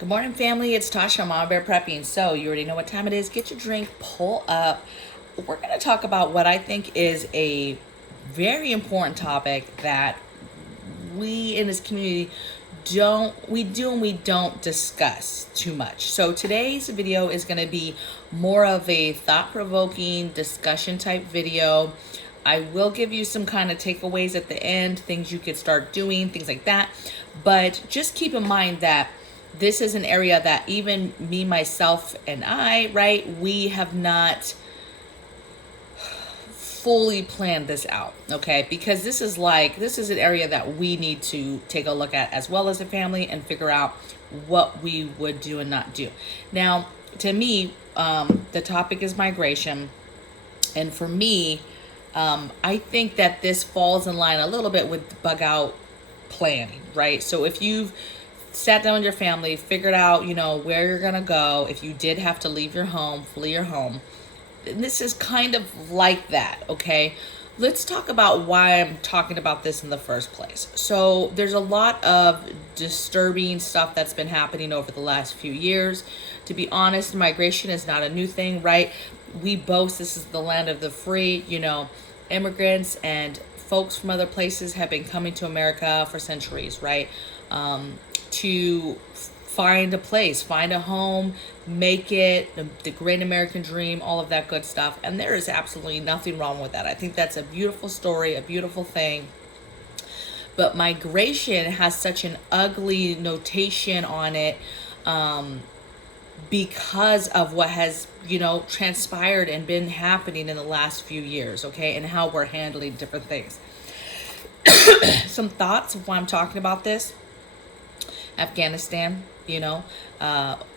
Good morning, family. It's Tasha, Mama Bear Prepping. So, you already know what time it is. Get your drink, pull up. We're going to talk about what I think is a very important topic that we in this community do and we don't discuss too much. So, today's video is going to be more of a thought-provoking discussion type video. I will give you some kind of takeaways at the end, things you could start doing, things like that. But just keep in mind that this is an area that even me, myself, and I, right, we have not fully planned this out, okay? Because this is an area that we need to take a look at as well as a family and figure out what we would do and not do. Now, to me, the topic is migration. And for me, I think that this falls in line a little bit with bug out planning, right? So if you've sat down with your family, figured out, where you're gonna go, if you did have to leave your home, flee your home, this is kind of like that, okay? Let's talk about why I'm talking about this in the first place. So there's a lot of disturbing stuff that's been happening over the last few years. To be honest, migration is not a new thing, right? We boast this is the land of the free, immigrants and folks from other places have been coming to America for centuries, right? To find a place, find a home, make it, the great American dream, all of that good stuff. And there is absolutely nothing wrong with that. I think that's a beautiful story, a beautiful thing. But migration has such an ugly notation on it because of what has, transpired and been happening in the last few years, okay? And how we're handling different things. Some thoughts of why I'm talking about this. Afghanistan,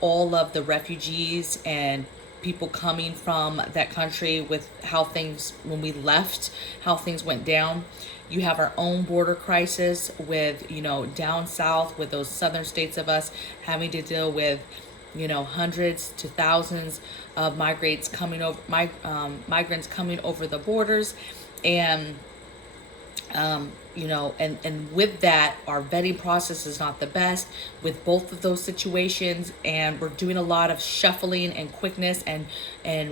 all of the refugees and people coming from that country with how things, when we left, how things went down. You have our own border crisis with, down south with those southern states of us having to deal with, hundreds to thousands of migrants coming over the borders. And and with that, our vetting process is not the best with both of those situations, and we're doing a lot of shuffling and quickness and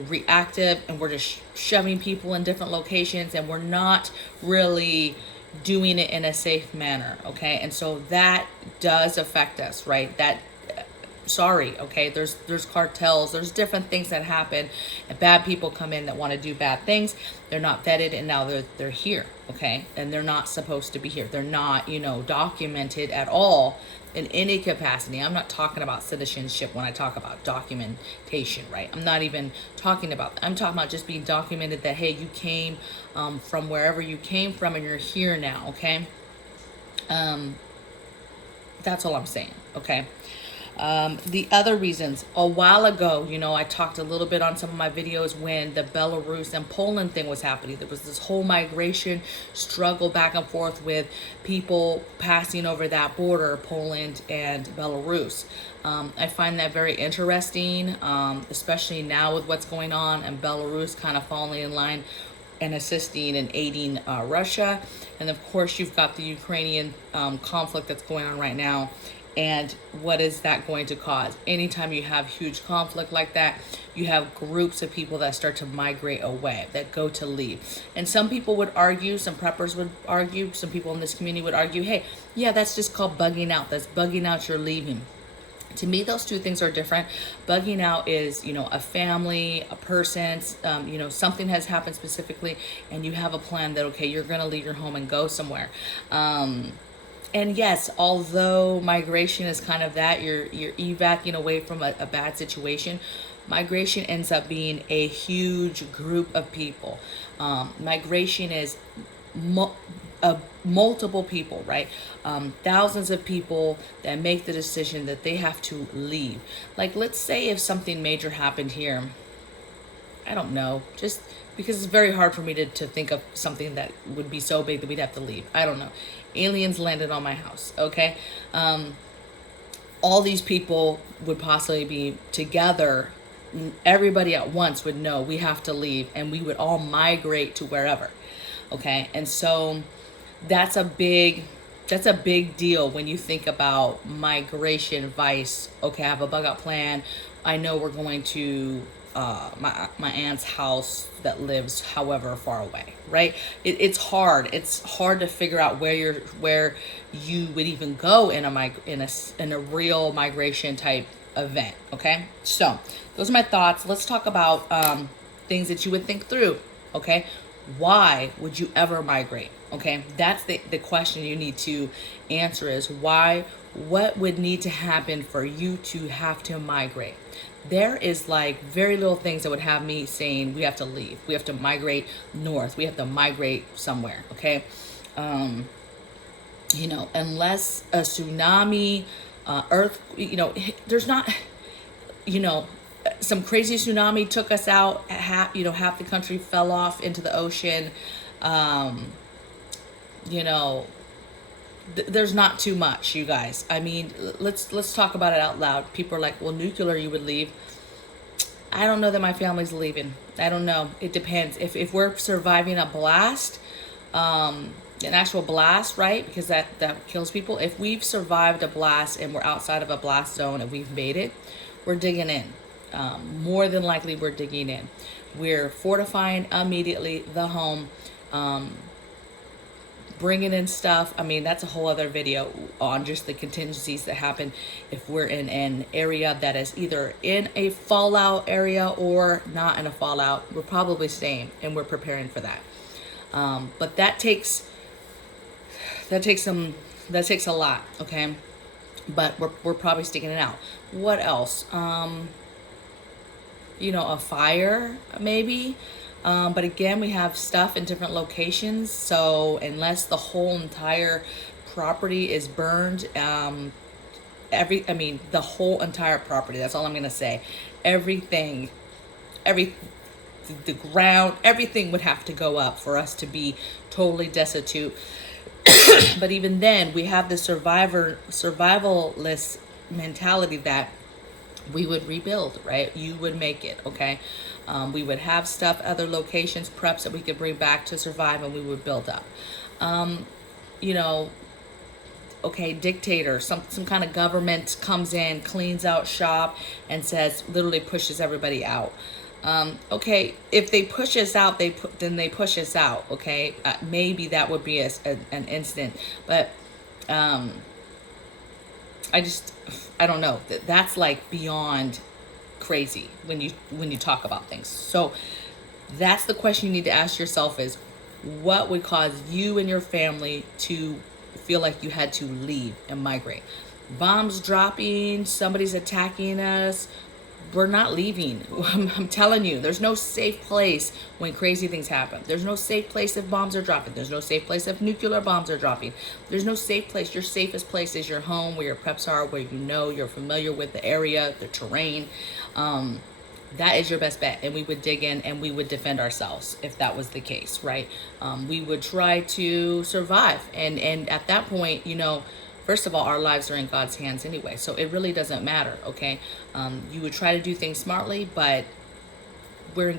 reactive, and we're just shoving people in different locations, and we're not really doing it in a safe manner, okay? And so that does affect us, right? Okay, there's cartels, there's different things that happen, and bad people come in that want to do bad things. They're not vetted, and now they're here, okay? And they're not supposed to be here. They're not, documented at all in any capacity. I'm not talking about citizenship when I talk about documentation, right? I'm not even talking about that. I'm talking about just being documented that, hey, you came from wherever you came from and you're here now, okay? That's all I'm saying, okay? The other reasons, a while ago, I talked a little bit on some of my videos when the Belarus and Poland thing was happening. There was this whole migration struggle back and forth with people passing over that border, Poland and Belarus. I find that very interesting, especially now with what's going on and Belarus kind of falling in line and assisting and aiding Russia. And of course, you've got the Ukrainian conflict that's going on right now. And what is that going to cause? Anytime you have huge conflict like that, you have groups of people that start to migrate away, that go to leave. And some people would argue, some preppers would argue, some people in this community would argue, hey, yeah, that's just called bugging out. That's bugging out, you're leaving. To me, those two things are different. Bugging out is, a family, a person, something has happened specifically, and you have a plan that, okay, you're going to leave your home and go somewhere. And yes, although migration is kind of that, you're evacuating away from a bad situation, migration ends up being a huge group of people. Migration is multiple people, right? Thousands of people that make the decision that they have to leave. Like, let's say if something major happened here, I don't know, just because it's very hard for me to think of something that would be so big that we'd have to leave. I don't know. Aliens landed on my house, okay? All these people would possibly be together. Everybody at once would know we have to leave, and we would all migrate to wherever, okay? And so that's a big That's a big deal when you think about migration advice. Okay, I have a bug out plan. I know we're going to my aunt's house that lives however far away, right? It's hard. It's hard to figure out where you would even go in a real migration type event. Okay, so those are my thoughts. Let's talk about things that you would think through. Okay, why would you ever migrate? Okay, that's the question you need to answer is why. What would need to happen for you to have to migrate? There is like very little things that would have me saying we have to leave, we have to migrate north, we have to migrate somewhere. Okay, unless a tsunami, earth, there's not, some crazy tsunami took us out. Half the country fell off into the ocean. You know, there's not too much, you guys. I mean, let's talk about it out loud. People are like, well, nuclear, you would leave. I don't know that my family's leaving. I don't know. It depends. If we're surviving a blast, an actual blast, right? Because that kills people. If we've survived a blast and we're outside of a blast zone and we've made it, we're digging in. More than likely, we're digging in. We're fortifying immediately the home. Bringing in stuff. I mean, that's a whole other video on just the contingencies that happen if we're in an area that is either in a fallout area or not in a fallout. We're probably staying, and we're preparing for that. But that takes a lot. Okay, but we're probably sticking it out. What else? A fire maybe. But again, we have stuff in different locations. So unless the whole entire property is burned, the whole entire property, that's all I'm going to say. The ground, everything would have to go up for us to be totally destitute. But even then, we have the survivalist mentality that we would rebuild, right? You would make it, okay? We would have stuff, other locations, preps that we could bring back to survive, and we would build up. Dictator, some kind of government comes in, cleans out shop, and literally pushes everybody out. If they push us out, then they push us out, okay? Maybe that would be an instant, but I don't know. That's like beyond crazy when you talk about things. So that's the question you need to ask yourself is, what would cause you and your family to feel like you had to leave and migrate? Bombs dropping, somebody's attacking us. We're not leaving. I'm telling you, there's no safe place when crazy things happen. There's no safe place if bombs are dropping. There's no safe place if nuclear bombs are dropping. There's no safe place. Your safest place is your home, where your preps are, where you're familiar with the area, the terrain. That is your best bet. And we would dig in and we would defend ourselves if that was the case, right? We would try to survive. And at that point, first of all, our lives are in God's hands anyway, so it really doesn't matter, okay? You would try to do things smartly, but we're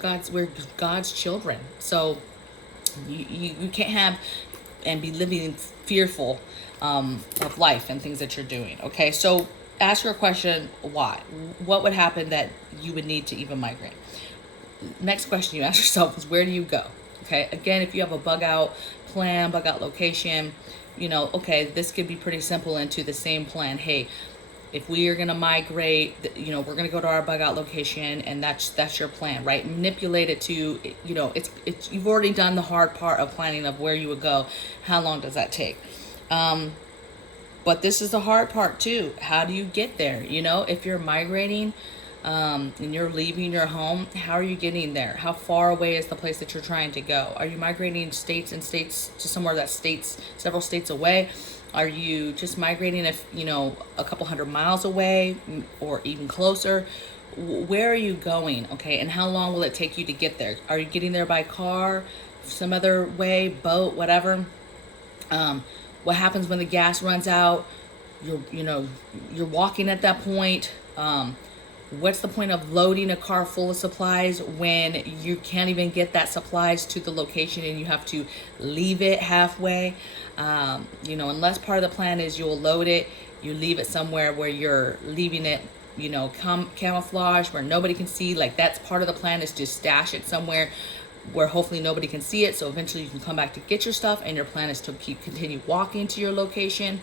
God's children. So you can't have and be living fearful of life and things that you're doing, okay? So ask your question, why? What would happen that you would need to even migrate? Next question you ask yourself is, where do you go? Okay, again, if you have a bug out plan, bug out location, this could be pretty simple into the same plan. Hey, if we are going to migrate, we're going to go to our bug out location, and that's your plan, right? Manipulate it to, it's you've already done the hard part of planning of where you would go. How long does that take? But this is the hard part too. How do you get there? If you're migrating, and you're leaving your home, how are you getting there? How far away is the place that you're trying to go? Are you migrating states to somewhere that's several states away? Are you just migrating a couple 100 miles away or even closer? Where are you going? Okay, and how long will it take you to get there? Are you getting there by car, some other way, boat, whatever? What happens when the gas runs out? You're walking at that point. What's the point of loading a car full of supplies when you can't even get that supplies to the location and you have to leave it halfway? Unless part of the plan is you'll load it, you leave it somewhere where you're leaving it, camouflage where nobody can see. Like, that's part of the plan, is to stash it somewhere where hopefully nobody can see it, so eventually you can come back to get your stuff, and your plan is to continue walking to your location.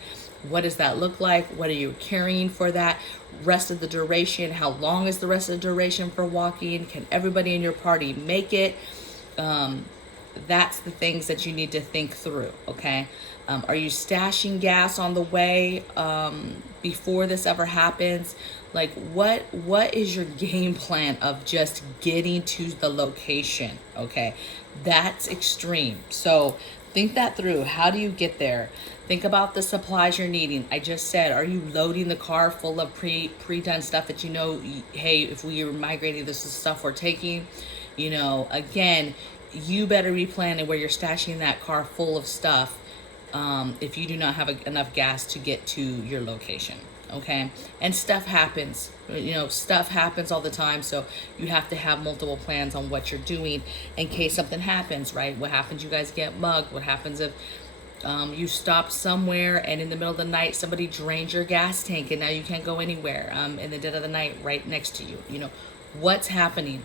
What does that look like? What are you carrying for that rest of the duration? How long is the rest of the duration for walking? Can everybody in your party make it? That's the things that you need to think through, okay? Are you stashing gas on the way before this ever happens? Like, what is your game plan of just getting to the location, okay? That's extreme. So think that through. How do you get there? Think about the supplies you're needing. I just said, are you loading the car full of pre-done stuff that hey, if we are migrating, this is stuff we're taking? Again, you better be planning where you're stashing that car full of stuff if you do not have enough gas to get to your location, okay? And stuff happens. Stuff happens all the time, so you have to have multiple plans on what you're doing in case something happens, right? What happens? You guys get mugged. What happens if you stop somewhere and in the middle of the night somebody drains your gas tank and now you can't go anywhere in the dead of the night right next to you? What's happening?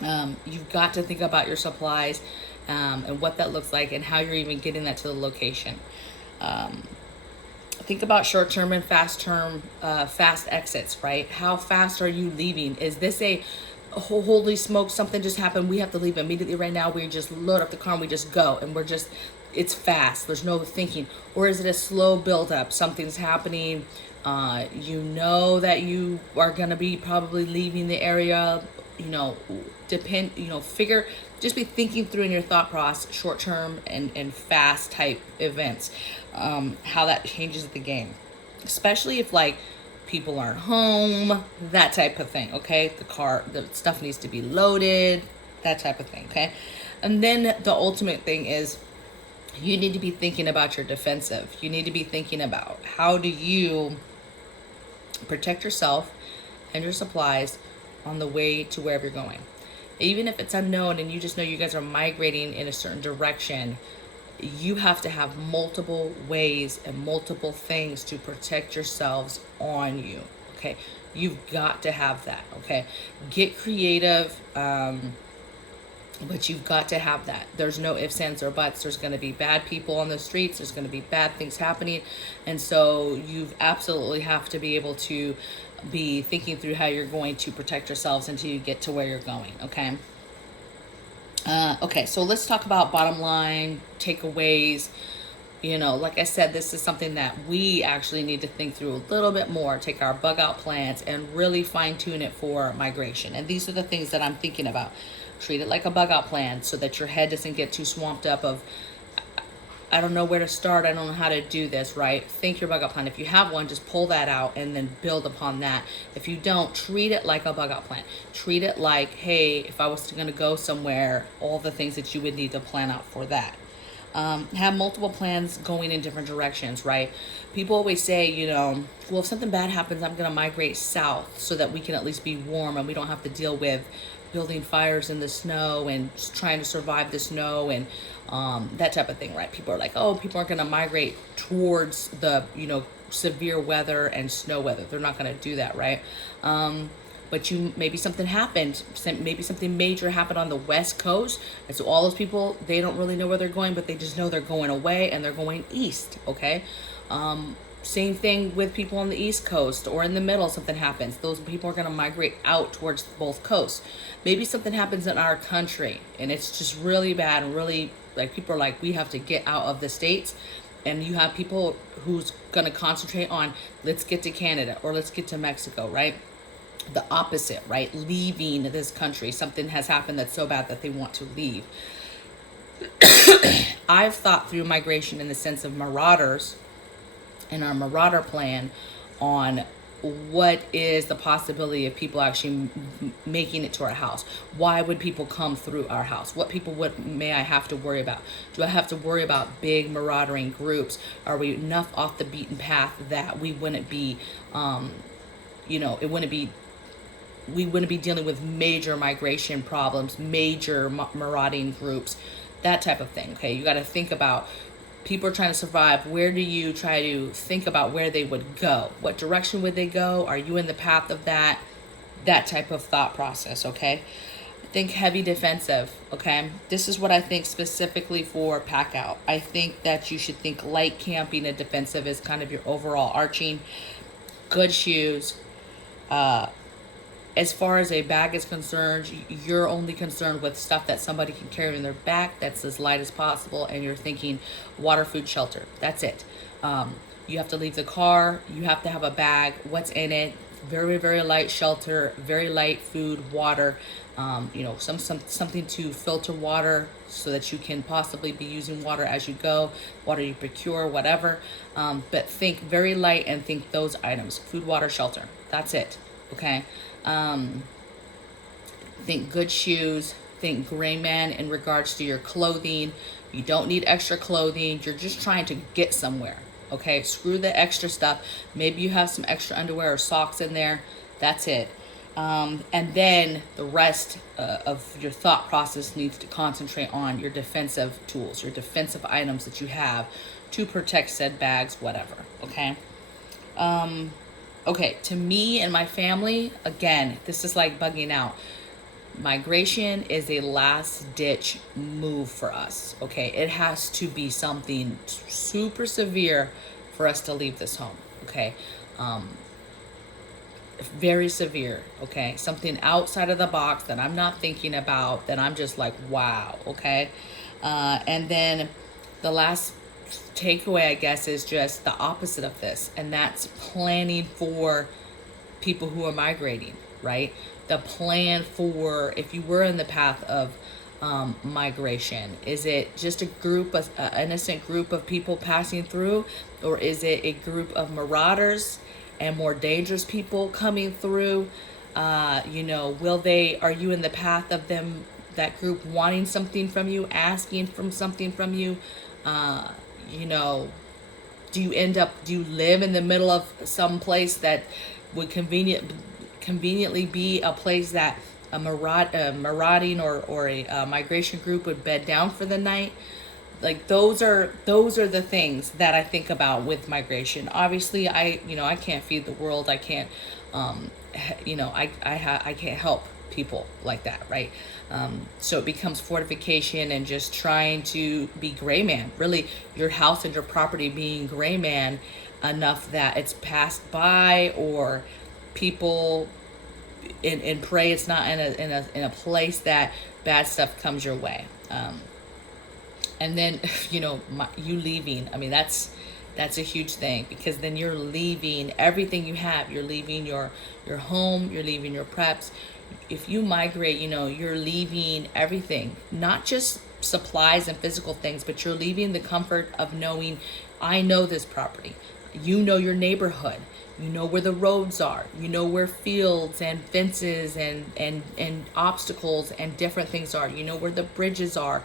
You've got to think about your supplies and what that looks like and how you're even getting that to the location. Think about short-term and fast exits, right? How fast are you leaving? Is this a holy smoke, something just happened, we have to leave immediately right now, we just load up the car and we just go, and it's fast, there's no thinking? Or is it a slow build up? Something's happening, that you are going to be probably leaving the area, just be thinking through in your thought process, short-term and fast type events, how that changes the game, especially if people aren't home, that type of thing, okay? The stuff needs to be loaded, that type of thing, okay? And then the ultimate thing is, you need to be thinking about your defensive. You need to be thinking about, how do you protect yourself and your supplies on the way to wherever you're going? Even if it's unknown and you just know you guys are migrating in a certain direction, you have to have multiple ways and multiple things to protect yourselves on you, okay? You've got to have that, okay? Get creative, but you've got to have that. There's no ifs, ands, or buts. There's going to be bad people on the streets. There's going to be bad things happening. And so you absolutely have to be able to be thinking through how you're going to protect yourselves until you get to where you're going, okay? Okay, so let's talk about bottom line, takeaways. Like I said, this is something that we actually need to think through a little bit more, take our bug out plans and really fine tune it for migration. And these are the things that I'm thinking about. Treat it like a bug out plan so that your head doesn't get too swamped up of, I don't know where to start, I don't know how to do this, right? Think your bug out plan. If you have one, just pull that out and then build upon that. If you don't, treat it like a bug out plan. Treat it like, hey, if I was going to go somewhere, all the things that you would need to plan out for that. Have multiple plans going in different directions, right? People always say, well, if something bad happens, I'm going to migrate south so that we can at least be warm and we don't have to deal with building fires in the snow and trying to survive the snow and that type of thing, right? People are like, oh, people aren't going to migrate towards the, severe weather and snow weather. They're not going to do that, right? But maybe something happened. Maybe something major happened on the West Coast. And so all those people, they don't really know where they're going, but they just know they're going away and they're going east, okay? Same thing with people on the East Coast or in the middle, something happens. Those people are going to migrate out towards both coasts. Maybe something happens in our country and it's just really bad and really, people are like, we have to get out of the States. And you have people who's going to concentrate on, let's get to Canada or let's get to Mexico, right? The opposite, right? Leaving this country. Something has happened that's so bad that they want to leave. I've thought through migration in the sense of marauders and our marauder plan on what is the possibility of people actually making it to our house. Why would people come through our house? What people may I have to worry about? Do I have to worry about big marauding groups? Are we enough off the beaten path that we wouldn't be, it wouldn't be we wouldn't be dealing with major migration problems, major marauding groups, that type of thing. Okay, you got to think about, people are trying to survive. Where do you try to think about where they would go? What direction would they go? Are you in the path of that? That type of thought process, okay? Think heavy defensive, okay? This is what I think specifically for pack out. I think that you should think light camping and defensive is kind of your overall arching. Good shoes. As far as a bag is concerned, you're only concerned with stuff that somebody can carry in their back that's as light as possible, and you're thinking water, food, shelter. That's it. You have to leave the car. You have to have a bag. What's in it? Very, very light shelter, very light food, water, you know, something to filter water so that you can possibly be using water as you go, water you procure, whatever. But think very light and think those items: food, water, shelter. That's it. Okay. Think good shoes. Think gray man in regards to your clothing. You don't need extra clothing. You're just trying to get somewhere. Okay, screw the extra stuff. Maybe you have some extra underwear or socks in there. That's it. And then the rest of your thought process needs to concentrate on your defensive tools, your defensive items that you have to protect said bags, whatever. Okay. Okay, to me and my family, again, this is like bugging out. Migration is a last ditch move for us. Okay, it has to be something super severe for us to leave this home. Okay, very severe. Okay, something outside of the box that I'm not thinking about, that I'm just like, wow. Okay, and then the last takeaway, I guess, is just the opposite of this, and that's planning for people who are migrating, right? The plan for, if you were in the path of migration, is it just a group of innocent group of people passing through, or is it a group of marauders and more dangerous people coming through? You know, are you in the path of them, that group, wanting something from you, asking for something from you? You know, do you live in the middle of some place that would conveniently be a place that a marauding or a migration group would bed down for the night? Like, those are the things that I think about with migration. Obviously, I can't feed the world. I can't, I can't help people like that, right? So it becomes fortification and just trying to be gray man. Really, your house and your property being gray man enough that it's passed by, or people and pray it's not in a place that bad stuff comes your way. And then, you leaving. I mean, that's a huge thing, because then you're leaving everything you have. You're leaving your home. You're leaving your preps. If you migrate, you're leaving everything, not just supplies and physical things, but you're leaving the comfort of knowing, I know this property. You know your neighborhood. You know where the roads are. You know where fields and fences and obstacles and different things are. You know where the bridges are,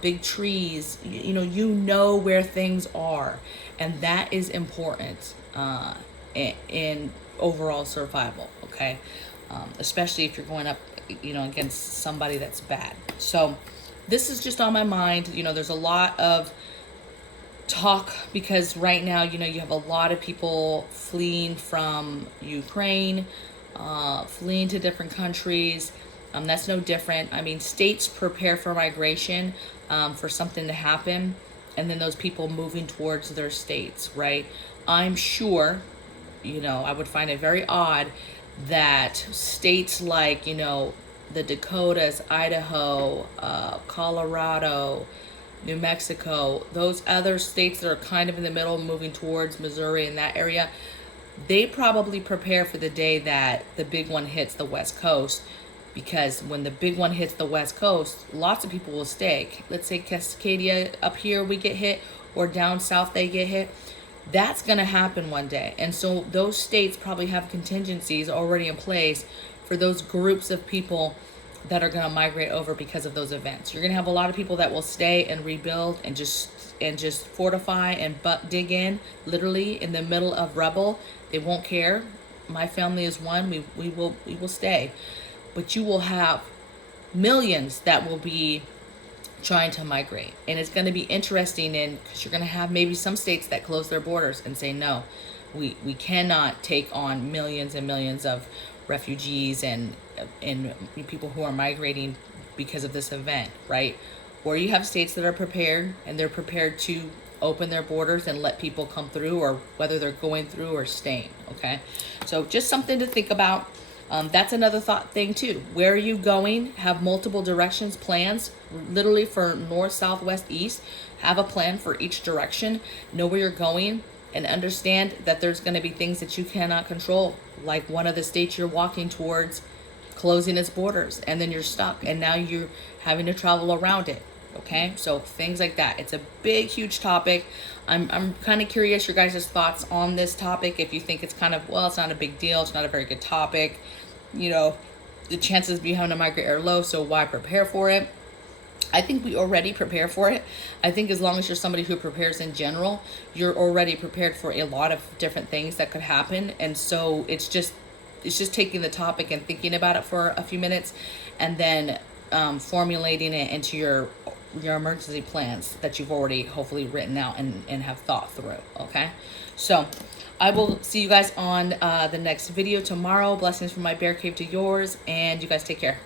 big trees. You know where things are. And that is important in overall survival, okay? Especially if you're going up, against somebody that's bad. So this is just on my mind. There's a lot of talk, because right now, you have a lot of people fleeing from Ukraine, fleeing to different countries. That's no different. I mean, states prepare for migration, for something to happen, and then those people moving towards their states, right? I'm sure, I would find it very odd that states like, the Dakotas, Idaho, Colorado, New Mexico, those other states that are kind of in the middle, moving towards Missouri and that area, they probably prepare for the day that the big one hits the West Coast. Because when the big one hits the West Coast, lots of people will stay. Let's say Cascadia up here, we get hit, or down south they get hit. That's going to happen one day. And so those states probably have contingencies already in place for those groups of people that are going to migrate over because of those events. You're going to have a lot of people that will stay and rebuild and just fortify and dig in, literally in the middle of rubble. They won't care. my family is one. We will stay, but you will have millions that will be trying to migrate, and it's going to be interesting, in because you're going to have maybe some states that close their borders and say no, we cannot take on millions and millions of refugees and people who are migrating because of this event, right? Or you have states that are prepared, and they're prepared to open their borders and let people come through, or whether they're going through or staying. Okay, so just something to think about. That's another thought thing too. Where are you going? Have multiple directions, plans, literally for north, south, west, east. Have a plan for each direction. Know where you're going, and understand that there's going to be things that you cannot control, like one of the states you're walking towards closing its borders, and then you're stuck, and now you're having to travel around it. Okay, so things like that. It's a big, huge topic. I'm kind of curious your guys' thoughts on this topic. If you think it's kind of, well, it's not a big deal, it's not a very good topic, you know, the chances of you having to migrate are low, so why prepare for it? I think we already prepare for it. I think as long as you're somebody who prepares in general, you're already prepared for a lot of different things that could happen. And so it's just taking the topic and thinking about it for a few minutes, and then formulating it into your emergency plans that you've already hopefully written out and have thought through. Okay, so I will see you guys on the next video tomorrow. Blessings from my bear cave to yours, and you guys take care.